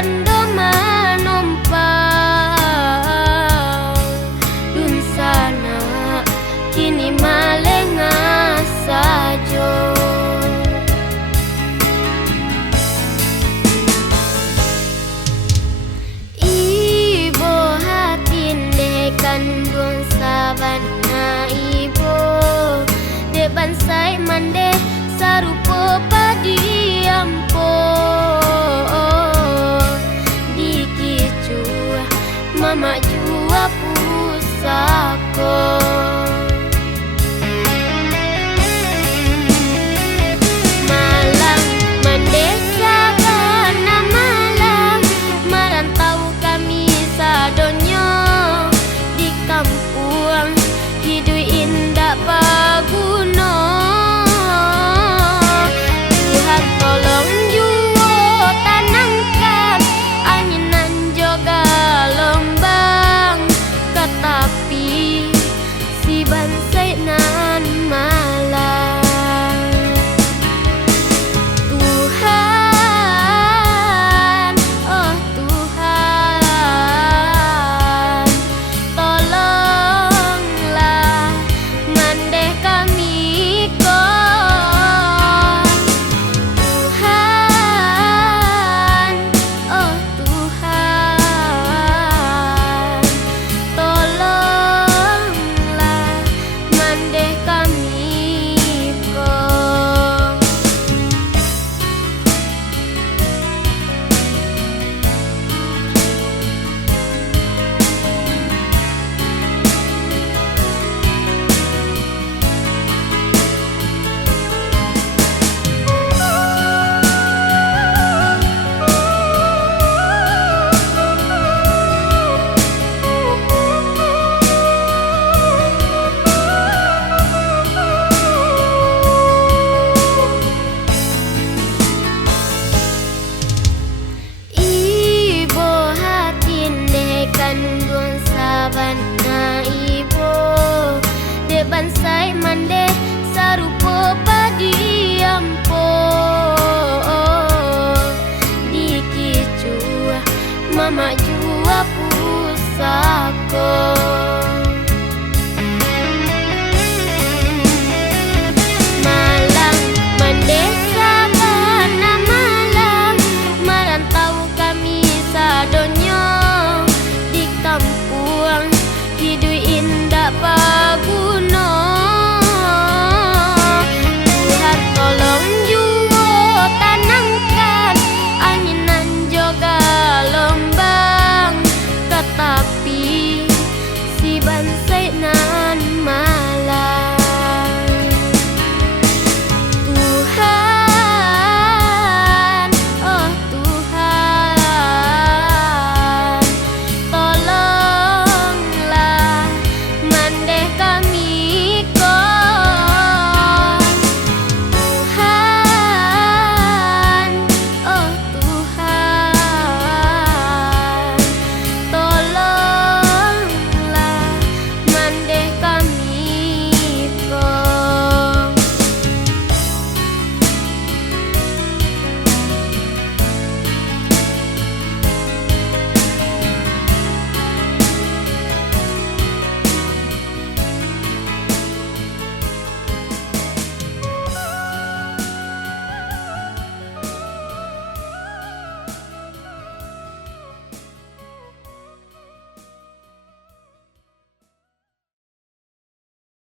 kando manumpang dun sana kini malenga sajo. Ibo hatinde kandung saban na ibo de bansai mande sarupo padiampo dikicu mama jua pusako. Malang mendesa kana malang merantau kami sadonyo di kampung hidup indah paguno. Tuhan tolong juo tanangkan anginan joga lombang katapi si bansai nan malang. Tuhan, oh Tuhan, tolonglah mandeh kami kon. Tuhan, oh Tuhan, tolonglah mandeh kami kon. Ibo hatinde kandung saban na ibo de bansai mande sarupo padiampo dikicu mama